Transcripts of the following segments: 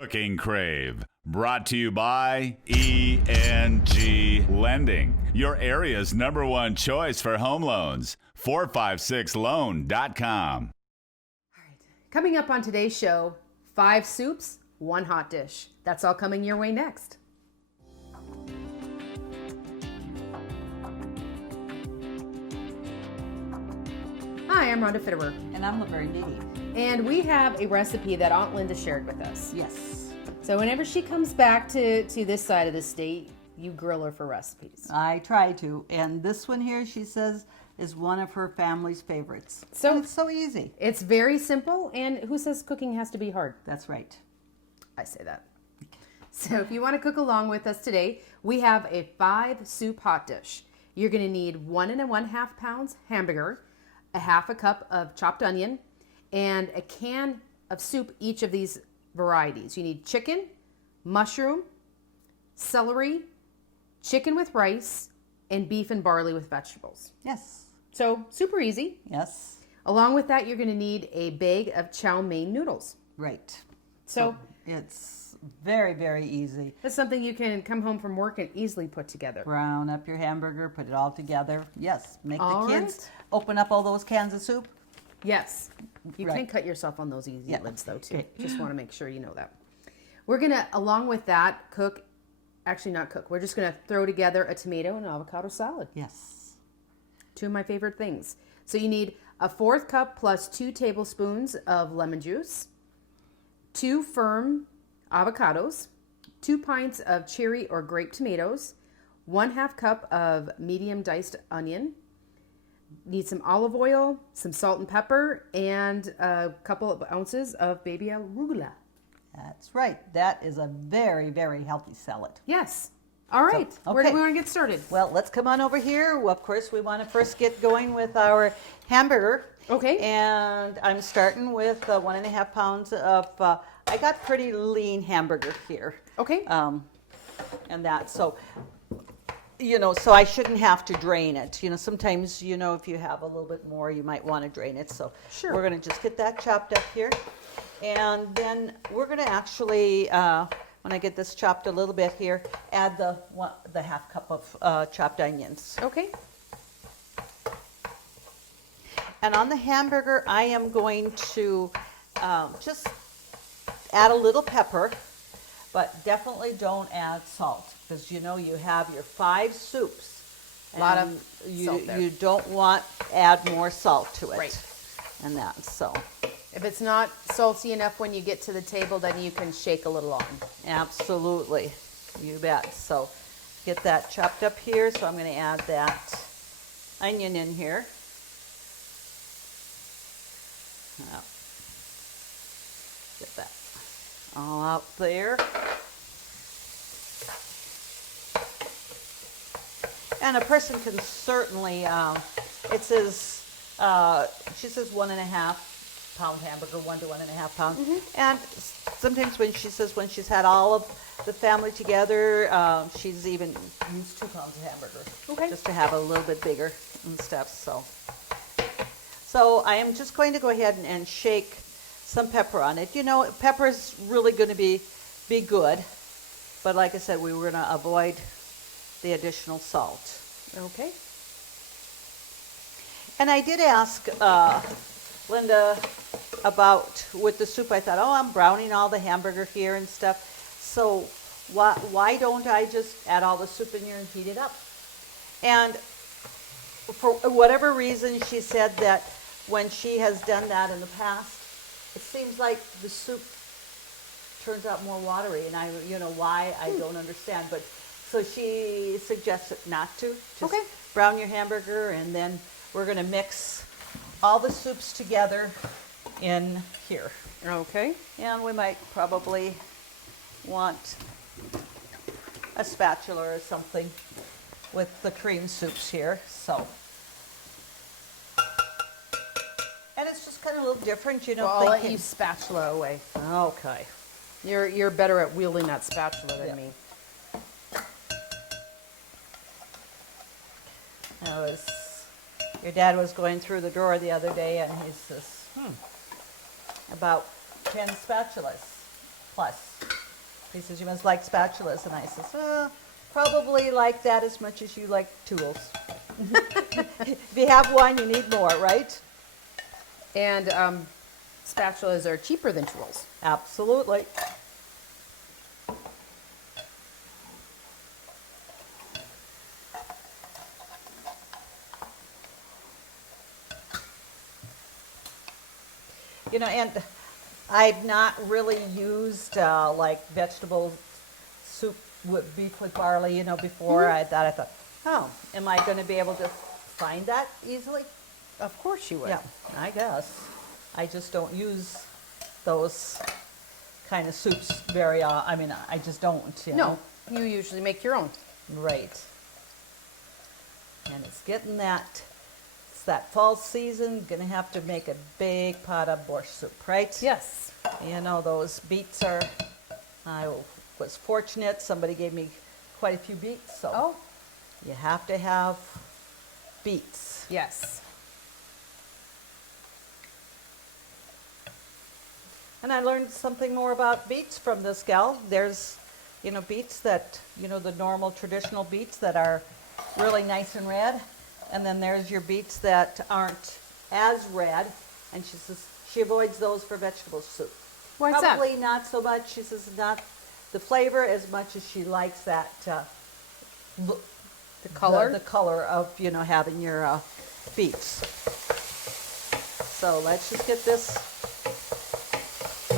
Cooking Crave, brought to you by ENG Lending, your area's #1 choice for home loans. 456loan.com. All right. Coming up on today's show, 5 soups, 1 hot dish. That's all coming your way next. Hi, I'm Rhonda Fitterer. And I'm Laverne. And we have a recipe that Aunt Linda shared with us. Yes. So whenever she comes back to this side of the state, you grill her for recipes. I try to. And this one here, she says, is one of her family's favorites. So and it's so easy. It's very simple. And who says cooking has to be hard? That's right. I say that. So if you want to cook along with us today, we have a 5 soup hot dish. You're going to need 1 1/2 pounds hamburger, a 1/2 cup of chopped onion, and a can of soup, each of these varieties. You need chicken, mushroom, celery, chicken with rice, and beef and barley with vegetables. Yes. So super easy. Yes. Along with that, you're going to need a bag of chow mein noodles. Right. So it's very, very easy. that's something you can come home from work and easily put together. Brown up your hamburger, put it all together. Yes. Make All the kids right. open up all those cans of soup. Yes. You Right. can cut yourself on those easy Yeah. lids though too. Okay. Just want to make sure you know that. We're going to, along with that, we're just going to throw together a tomato and avocado salad. Yes. 2 of my favorite things. So you need a 1/4 cup plus 2 tablespoons of lemon juice, 2 firm avocados, 2 pints of cherry or grape tomatoes, 1/2 cup of medium diced onion. Need some olive oil, some salt and pepper, and a couple of ounces of baby arugula. That's right. That is a very, very healthy salad. Yes. All right. So, Where do okay. we want to get started? Well, let's come on over here. Well, of course, we want to first get going with our hamburger. Okay. And I'm starting with 1 1/2 pounds of, I got pretty lean hamburger here. Okay. And that, so, so I shouldn't have to drain it. Sometimes, if you have a little bit more, you might want to drain it. So Sure. we're going to just get that chopped up here. And then we're going to actually, when I get this chopped a little bit here, add the 1/2 cup of chopped onions. Okay. And on the hamburger, I am going to just add a little pepper, but definitely don't add salt because you have your 5 soups. A lot of you, salt there. You don't want to add more salt to it. Right. And that, so If it's not salty enough when you get to the table, then you can shake a little on. absolutely, you bet. So get that chopped up here. So I'm going to add that onion in here. Get that all out there. And a person can certainly, it says, she says 1 1/2 pound hamburger, 1 to 1 1/2 pound. And sometimes when she's had all of the family together, she's even used 2 pounds of hamburger. Okay. Just to have a little bit bigger and stuff, So I am just going to go ahead and shake some pepper on it. Pepper is really going to be good. But like I said, we were going to avoid the additional salt. Okay. And I did ask Linda about, with the soup, I thought, I'm browning all the hamburger here and stuff. So why don't I just add all the soup in here and heat it up? And for whatever reason, she said that when she has done that in the past, it seems like the soup turns out more watery, and why, I don't understand. But so she suggested not to. Just Okay. brown your hamburger, and then we're going to mix all the soups together in here. Okay. And we might probably want a spatula or something with the cream soups here. So. And it's just kind of a little different, Well, I'll let you spatula away. Okay. You're better at wielding that spatula than Yeah. me. Your dad was going through the drawer the other day, and he says, about 10 spatulas. plus. He says, you must like spatulas. And I says, well, probably like that as much as you like tools. If you have one, you need more, right? And spatulas are cheaper than tools. Absolutely. You know, and I've not really used like vegetable soup with beef with barley, you know, before. I thought, oh, am I going to be able to find that easily? Of course you would. Yeah, I guess. I just don't use those kind of soups very I mean, I just don't, you know. No, you usually make your own. Right. And it's getting that, it's that fall season, gonna have to make a big pot of borscht soup, right? Yes. You know, those beets are, I was fortunate, somebody gave me quite a few beets, so Oh, you have to have beets. yes. And I learned something more about beets from this gal. There's, you know, beets that, you know, the normal traditional beets that are really nice and red. And then there's your beets that aren't as red. And she says she avoids those for vegetable soup. Why's that? Probably not so much. She says not the flavor as much as she likes that look, The color? the color of, you know, having your beets. So let's just get this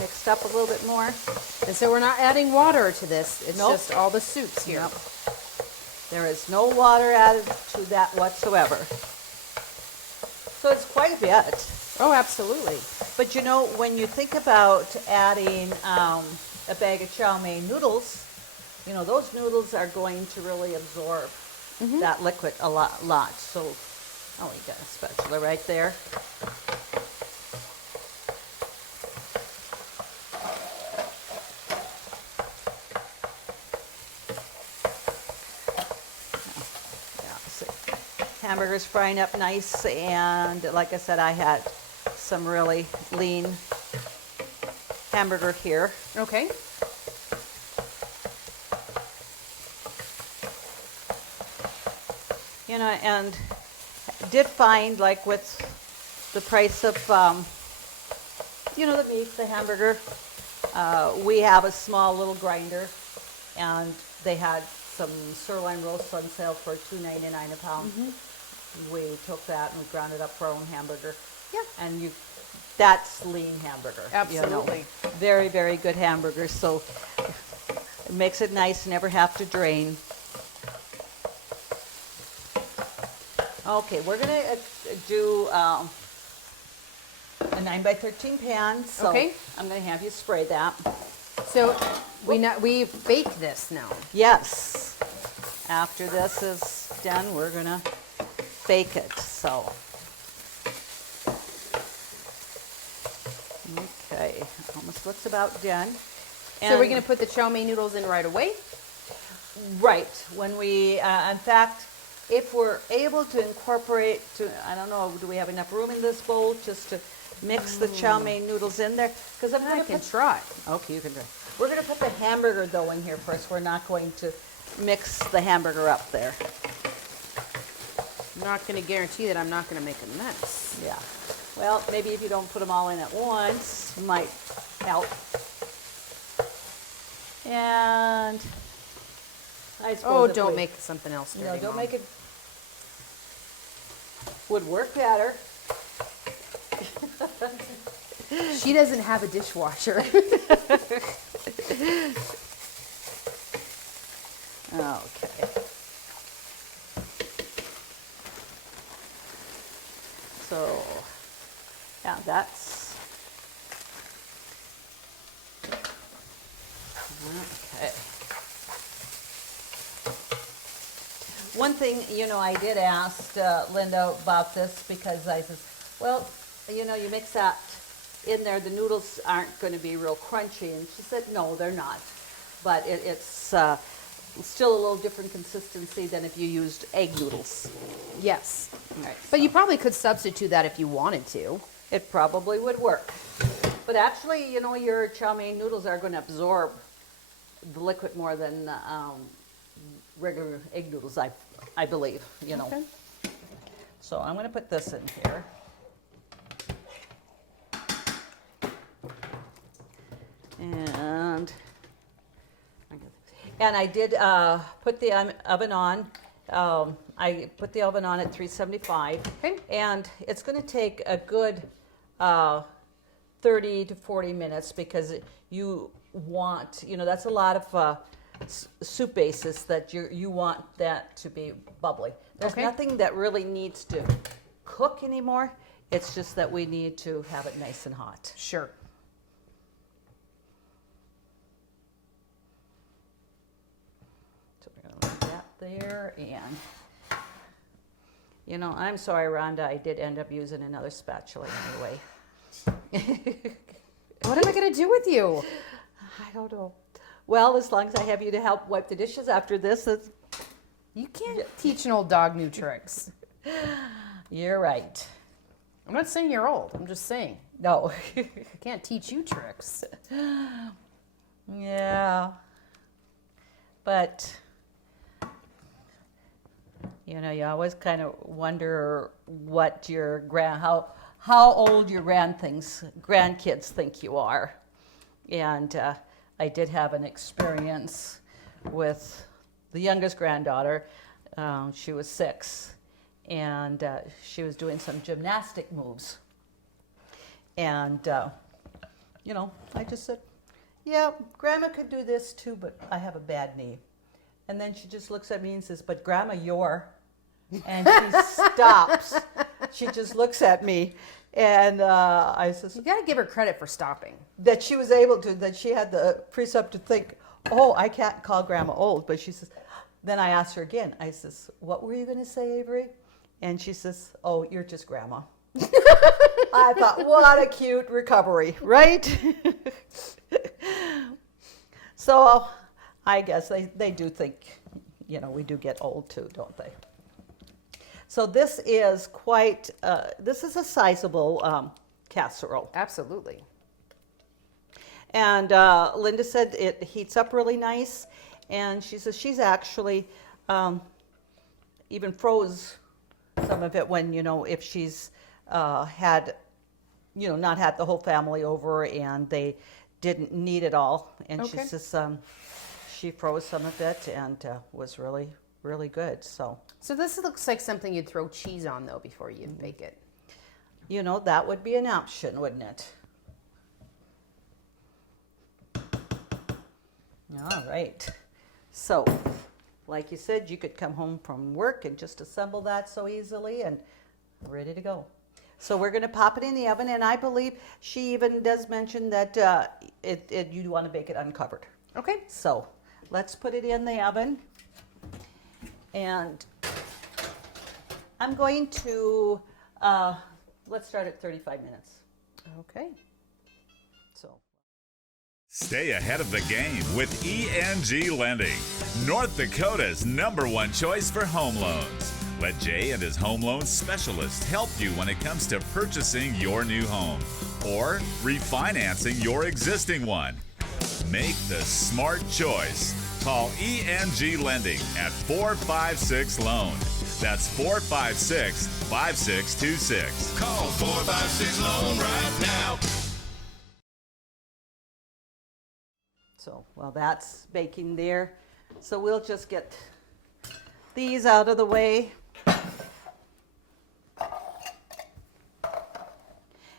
mixed up a little bit more. And so we're not adding water to this. It's Nope. just all the soups here. Yep. There is no water added to that whatsoever. So it's quite a bit. Oh, absolutely. But you know, when you think about adding a bag of chow mein noodles, you know, those noodles are going to really absorb that liquid a lot. So, oh, you got a spatula right there. Hamburgers frying up nice, and like I said, I had some really lean hamburger here. Okay. You know, and did find, like, with the price of, you know, the meat, the hamburger, we have a small little grinder, and they had some sirloin roasts on sale for $2.99 a pound. We took that and we ground it up for our own hamburger. Yeah. And that's lean hamburger. you know. Absolutely. Very, very good hamburger. So it makes it nice, never have to drain. Okay, we're gonna do a 9x13 pan. So Okay. I'm gonna have you spray that. So we bake this now. Yes. After this is done, we're gonna bake it. So, okay, almost looks about done. So we're And- going to put the chow mein noodles in right away. Right. When we, in fact, if we're able to incorporate, I don't know, do we have enough room in this bowl just to mix the chow mein noodles in there? Because I'm I going can to try. Okay, you can try. We're going to put the hamburger though in here first. We're not going to mix the hamburger up there. I'm not going to guarantee that I'm not going to make a mess. Yeah. Well, maybe if you don't put them all in at once, might help. And I suppose Oh, if don't we- make something else dirty. No, don't Mom. make it. Would work better. She doesn't have a dishwasher. Okay. So, yeah, that's okay. One thing, you know, I did ask Linda about this because I says, well, you know, you mix that in there, the noodles aren't going to be real crunchy. And she said, no, they're not. But it's still a little different consistency than if you used egg noodles. Yes. Right. But you probably could substitute that if you wanted to. It probably would work. But actually, you know, your chow mein noodles are going to absorb the liquid more than regular egg noodles, I believe, you know. Okay. So I'm going to put this in here. And I did put the oven on. I put the oven on at 375. Okay. And it's going to take a good 30 to 40 minutes because you want, you know, that's a lot of soup bases that you want that to be bubbly. There's nothing that really needs to cook anymore. It's just that we need to have it nice and hot. Sure. So we're going to leave that there. And, you know, I'm sorry, Rhonda, I did end up using another spatula anyway. What am I going to do with you? I don't know. Well, as long as I have you to help wipe the dishes after this, it's... You can't teach an old dog new tricks. You're right. I'm not saying you're old. I'm just saying. No. I can't teach you tricks. Yeah. But, you know, you always kind of wonder what your how old your grandkids think you are. And I did have an experience with the youngest granddaughter. She was 6, and she was doing some gymnastic moves. And, you know, I just said, yeah, Grandma could do this too, but I have a bad knee. And then she just looks at me and says, but Grandma, you're... And she stops. She just looks at me, and I says, You got to give her credit for stopping. that she was able to, that she had the precept to think, oh, I can't call Grandma old. But she says, then I asked her again. I says, what were you going to say, Avery? And she says, oh, you're just Grandma. I thought, what a cute recovery, right? So I guess they do think, you know, we do get old too, don't they? So this is quite, this is a sizable casserole. Absolutely. And Linda said it heats up really nice. And she says she's actually even froze some of it when, you know, if she's had, you know, not had the whole family over and they didn't need it all. And she says she froze some of it and was really, really good. So this looks like something you'd throw cheese on, though, before you bake it. you know, that would be an option, wouldn't it? All right. So, like you said, you could come home from work and just assemble that so easily and ready to go. So we're going to pop it in the oven, and I believe she even does mention that you want to bake it uncovered. Okay. So let's put it in the oven, and I'm going to, let's start at 35 minutes. Okay. So. Stay ahead of the game with ENG Lending, North Dakota's #1 choice for home loans. Let Jay and his home loan specialist help you when it comes to purchasing your new home or refinancing your existing one. Make the smart choice. Call ENG Lending at 456-LOAN. That's 456-5626. Call 456-LOAN right now. So, well, that's baking there. So we'll just get these out of the way.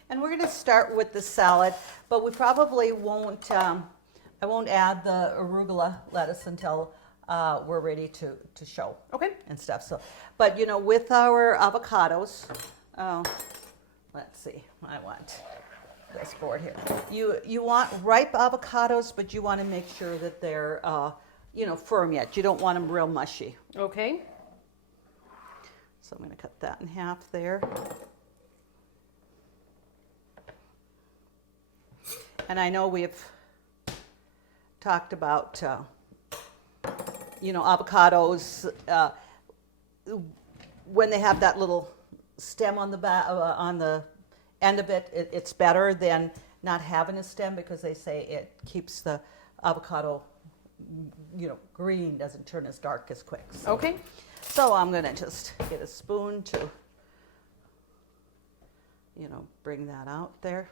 And we're going to start with the salad, but we probably won't, I won't add the arugula lettuce until we're ready to show. Okay. And stuff. So, but you know, with our avocados, let's see, I want this board here. You want ripe avocados, but you want to make sure that they're, you know, firm yet. You don't want them real mushy. Okay. So I'm going to cut that in half there. And I know we've talked about, you know, avocados, when they have that little stem on the end of it, it's better than not having a stem because they say it keeps the avocado, green, doesn't turn as dark as quick. So, Okay. So I'm going to just get a spoon to, bring that out there.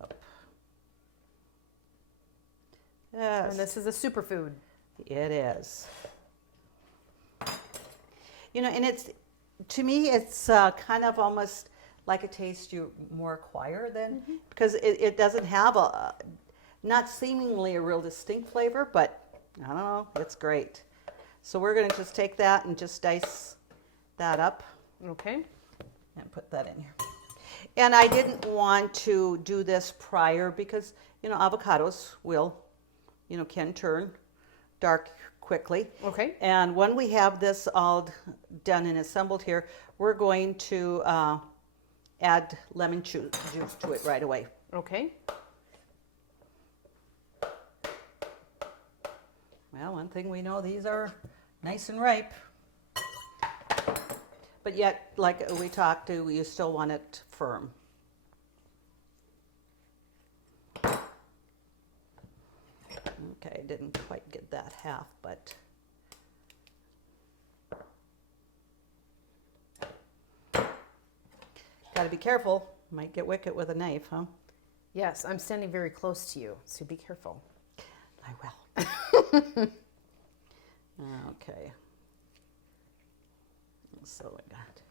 Up. Yes. And this is a superfood. It is. And to me, it's kind of almost like a taste you more acquire than, because it doesn't have not seemingly a real distinct flavor, but I don't know, it's great. So we're going to just take that and just dice that up. Okay. And put that in here. And I didn't want to do this prior because, avocados can turn dark quickly. Okay. And when we have this all done and assembled here, we're going to add lemon juice to it right away. Okay. Well, one thing we know, these are nice and ripe. But yet, like we talked to, you still want it firm. Okay, I didn't quite get that half, but got to be careful. Might get wicked with a knife, huh? Yes, I'm standing very close to you, so be careful. I will. Okay. So I got,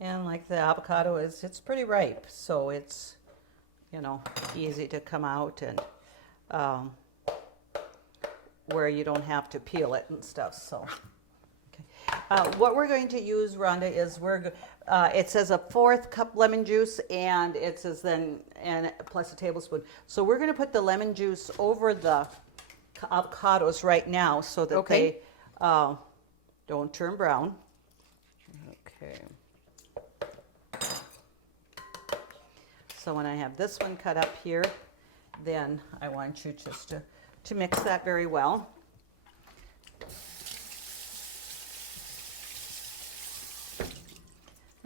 and like the avocado it's pretty ripe, so it's, easy to come out and where you don't have to peel it and stuff. So, okay. What we're going to use, Rhonda, is it says a 1/4 cup lemon juice, and it says and plus a tablespoon. So we're going to put the lemon juice over the avocados right now so that they don't turn brown. Okay. So when I have this one cut up here, then I want you just to mix that very well.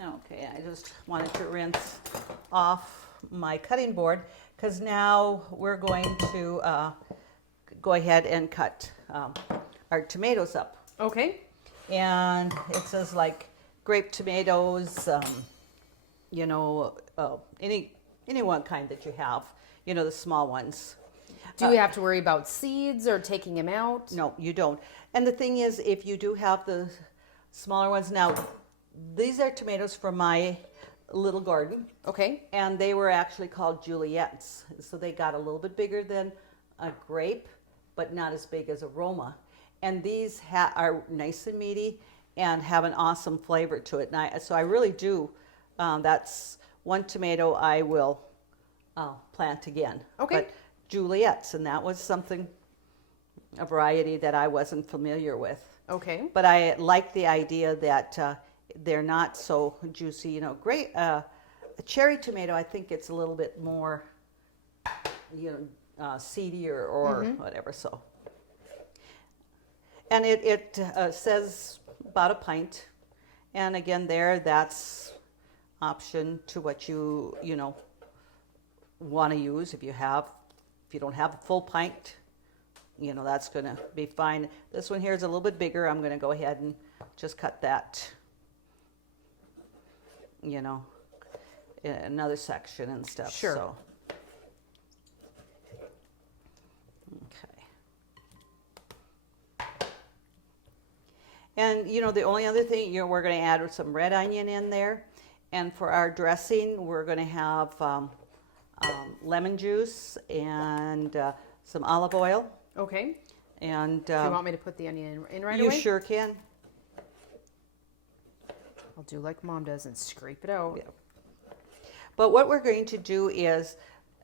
Okay, I just wanted to rinse off my cutting board because now we're going to go ahead and cut our tomatoes up. Okay. And it says like grape tomatoes, any one kind that you have, the small ones. Do you have to worry about seeds or taking them out? No, you don't. And the thing is, if you do have the smaller ones, now these are tomatoes from my little garden. Okay. And they were actually called Juliet's. So they got a little bit bigger than a grape, but not as big as a Roma. And these are nice and meaty and have an awesome flavor to it. And so I really do, that's one tomato I will plant again. Okay. But Juliet's, and that was a variety that I wasn't familiar with. Okay. But I like the idea that they're not so juicy. Great. A cherry tomato, I think it's a little bit more, seedier or whatever. So. And it says about a pint. And again, that's option to what you want to use. If you don't have a full pint, that's going to be fine. This one here is a little bit bigger. I'm going to go ahead and just cut that, in another section and stuff. Sure. So. And, the only other thing, we're going to add some red onion in there. And for our dressing, we're going to have lemon juice and some olive oil. Okay. And Do you want me to put the onion in right away? you sure can. I'll do like Mom does and scrape it out. Yeah. But what we're going to do is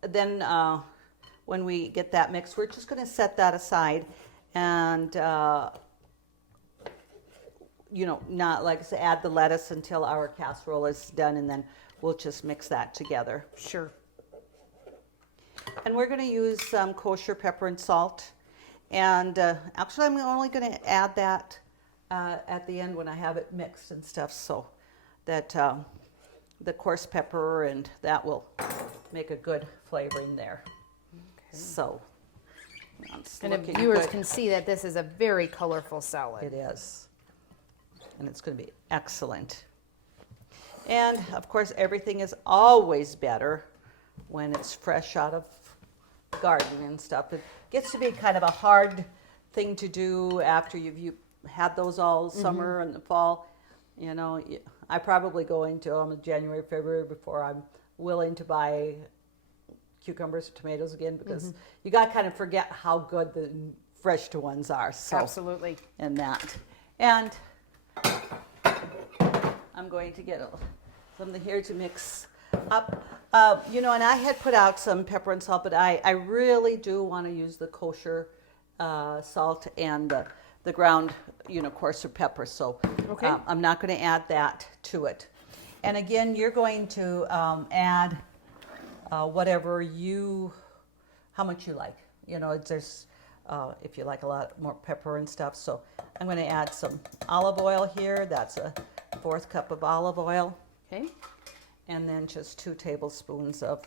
then when we get that mixed, we're just going to set that aside and not like I said, add the lettuce until our casserole is done, and then we'll just mix that together. Sure. And we're going to use some kosher pepper and salt. And actually, I'm only going to add that at the end when I have it mixed and stuff, so that the coarse pepper, and that will make a good flavoring there. So, it's And if looking viewers good. can see that this is a very colorful salad. It is. And it's going to be excellent. And of course, everything is always better when it's fresh out of garden and stuff. It gets to be kind of a hard thing to do after you've had those all summer and the fall. You know, I probably go into January, February before I'm willing to buy cucumbers or tomatoes again, because you got to kind of forget how good the fresh ones are. So, Absolutely. and that. And I'm going to get something here to mix up. You know, and I had put out some pepper and salt, but I really do want to use the kosher salt and the ground, you know, coarser pepper. So Okay. I'm not going to add that to it. And again, you're going to add whatever how much you like. You know, there's, if you like a lot more pepper and stuff. So I'm going to add some olive oil here. That's a 1/4 cup of olive oil. Okay. And then just 2 tablespoons of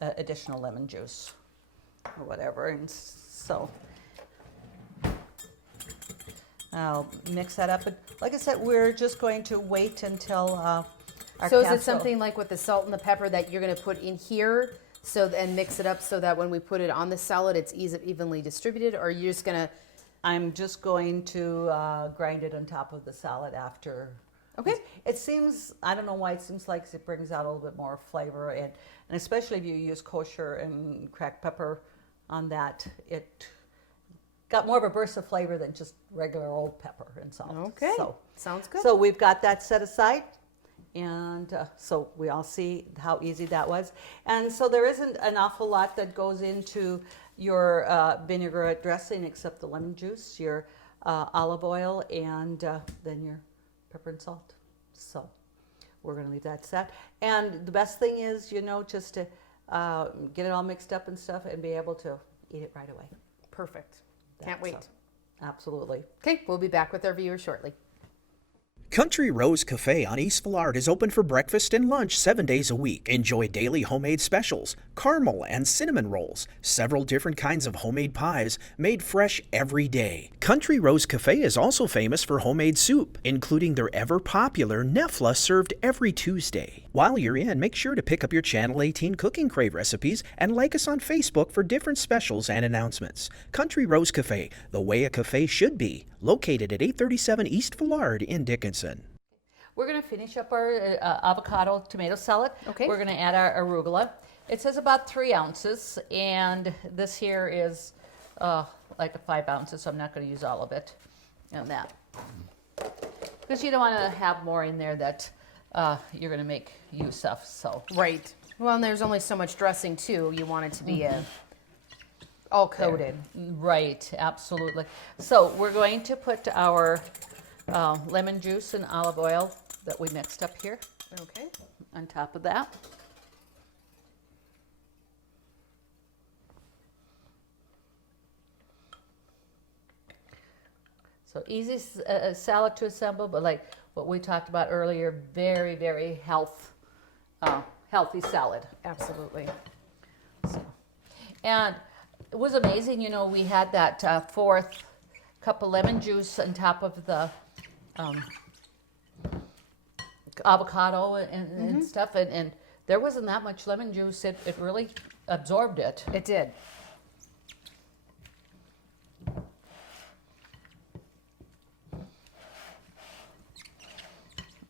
additional lemon juice or whatever. And so I'll mix that up. But like I said, we're just going to wait until our So is it casserole. something like with the salt and the pepper that you're going to put in here and mix it up so that when we put it on the salad, it's evenly distributed, or you're just going to... I'm just going to grind it on top of the salad after. Okay. It seems, I don't know why, it seems like it brings out a little bit more flavor, and especially if you use kosher and cracked pepper on that, it got more of a burst of flavor than just regular old pepper and salt. Okay. So, Sounds good. so we've got that set aside, and so we all see how easy that was. And so there isn't an awful lot that goes into your vinaigrette dressing except the lemon juice, your olive oil, and then your pepper and salt. So we're going to leave that set. And the best thing is, you know, just to get it all mixed up and stuff and be able to eat it right away. Perfect. Can't That's wait. Absolutely. Okay, we'll be back with our viewers shortly. Country Rose Cafe on East Villard is open for breakfast and lunch 7 days a week. Enjoy daily homemade specials, caramel and cinnamon rolls, several different kinds of homemade pies made fresh every day. Country Rose Cafe is also famous for homemade soup, including their ever-popular Nefla served every Tuesday. While you're in, make sure to pick up your Channel 18 Cooking Crave recipes and like us on Facebook for different specials and announcements. Country Rose Cafe, the way a cafe should be, located at 837 East Villard in Dickinson. We're going to finish up our avocado tomato salad. Okay. We're going to add our arugula. It says about 3 ounces, and this here is like 5 ounces, so I'm not going to use all of it and that. Because you don't want to have more in there that you're going to make use of. So Right. Well, and there's only so much dressing, too. You want it to be all coated. Right, absolutely. So we're going to put our lemon juice and olive oil that we mixed up here Okay. on top of that. So easy salad to assemble, but like what we talked about earlier, very, very healthy salad. Absolutely. And it was amazing, you know, we had that 4th cup of lemon juice on top of the avocado and stuff, and there wasn't that much lemon juice. It really absorbed it. It did.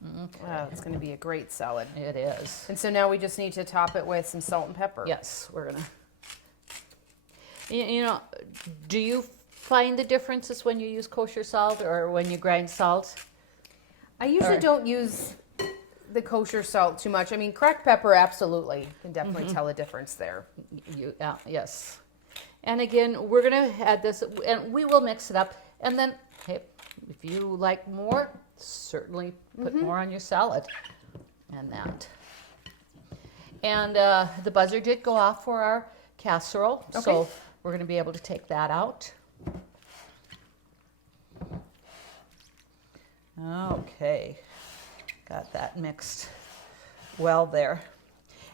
Okay. Wow, it's going to be a great salad. It is. And so now we just need to top it with some salt and pepper. Yes, we're gonna. You know, do you find the differences when you use kosher salt or when you grind salt? I usually don't use the kosher salt too much. I mean, cracked pepper, absolutely. Can definitely tell a difference there. Yes. And again, we're gonna add this, and we will mix it up. And then, hey, if you like more, certainly put more on your salad, and that. And the buzzer did go off for our casserole, so Okay. we're gonna be able to take that out. Okay, got that mixed well there.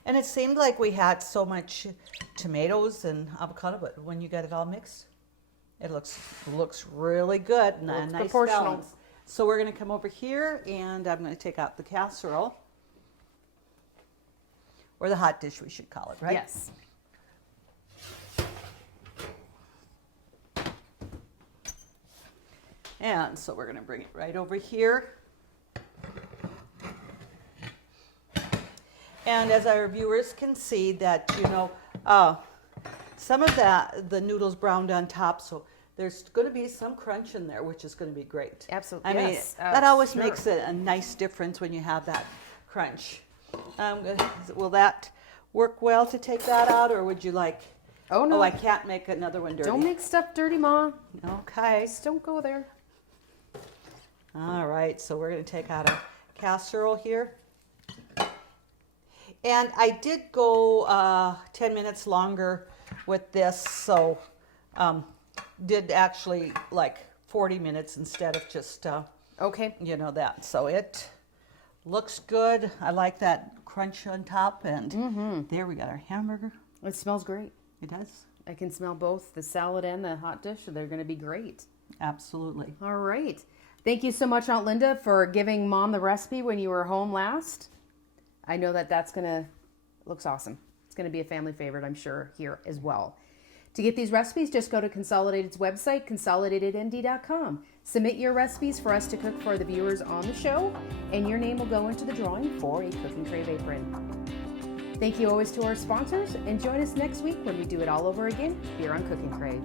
And it seemed like we had so much tomatoes and avocado, but when you get it all mixed, it looks really good and a nice proportional. balance. So we're going to come over here, and I'm going to take out the casserole, or the hot dish we should call it, right? Yes. And so we're going to bring it right over here. And as our viewers can see that, some of the noodles browned on top, so there's going to be some crunch in there, which is going to be great. Absolutely. I mean, Yes. that always Sure. makes a nice difference when you have that crunch. Will that work well to take that out, or would you like? Oh, no. Oh, I can't make another one dirty. Don't make stuff dirty, Ma. Okay. Just don't go there. All right, so we're going to take out a casserole here. And I did go 10 minutes longer with this, so did actually like 40 minutes instead of just, Okay. that. So it looks good. I like that crunch on top, and there we got our hamburger. It smells great. It does. I can smell both the salad and the hot dish. They're going to be great. Absolutely. All right. Thank you so much, Aunt Linda, for giving Mom the recipe when you were home last. I know that's looks awesome. It's going to be a family favorite, I'm sure, here as well. To get these recipes, just go to Consolidated's website, consolidatednd.com. Submit your recipes for us to cook for the viewers on the show, and your name will go into the drawing for a Cooking Crave apron. Thank you always to our sponsors, and join us next week when we do it all over again here on Cooking Crave.